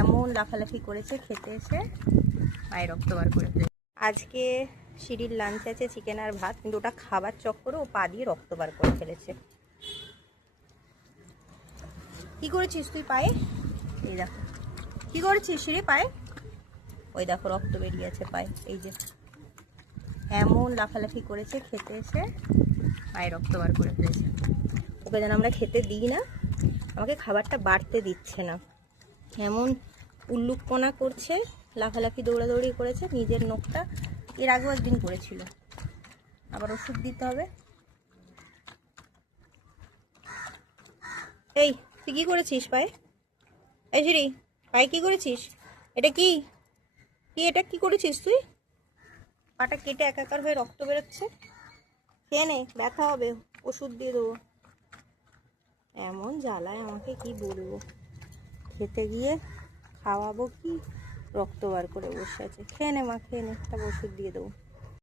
এমন লাফালাফি করেছে খেতে এসে পায়ে রক্ত বার করে ফেলেছে। আজকে সিঁড়ির লাঞ্চ আছে চিকেন আর ভাত, কিন্তু ওটা খাবার চক্করে ও পা দিয়ে রক্ত বার করে ফেলেছে। কি করেছিস তুই পায়ে? এই দেখো কি করেছিস সিঁড়ি পায়ে, ওই দেখো রক্ত বেরিয়ে আছে পায়ে। এই যে এমন লাফালাফি করেছে খেতে এসে পায়ে রক্ত বার করে ফেলেছে। ওকে যেন আমরা খেতে দিই না, আমাকে খাবারটা বাড়তে দিচ্ছে না, এমন উল্লুকপনা করছে, লাফালাফি দৌড়াদৌড়ি করেছে। নিজের নখটা এর আগেও একদিন করেছিল, আবার ওষুধ দিতে হবে। এই তুই কি করেছিস পায়ে? এই সিঁড়ি পায়ে কি করেছিস? এটা কি কি এটা কি করেছিস তুই? পাটা কেটে একাকার হয়ে রক্ত বেরোচ্ছে, খেয়ে নে, ব্যথা হবে, ওষুধ দিয়ে দেবো। এমন জ্বালায় আমাকে কি বলবো, খেতে গিয়ে খাওয়াবো কি, রক্ত বার করে বসে আছে। খেয়ে নে মা, খেয়ে নে, তারপর ওষুধ দিয়ে দেবো।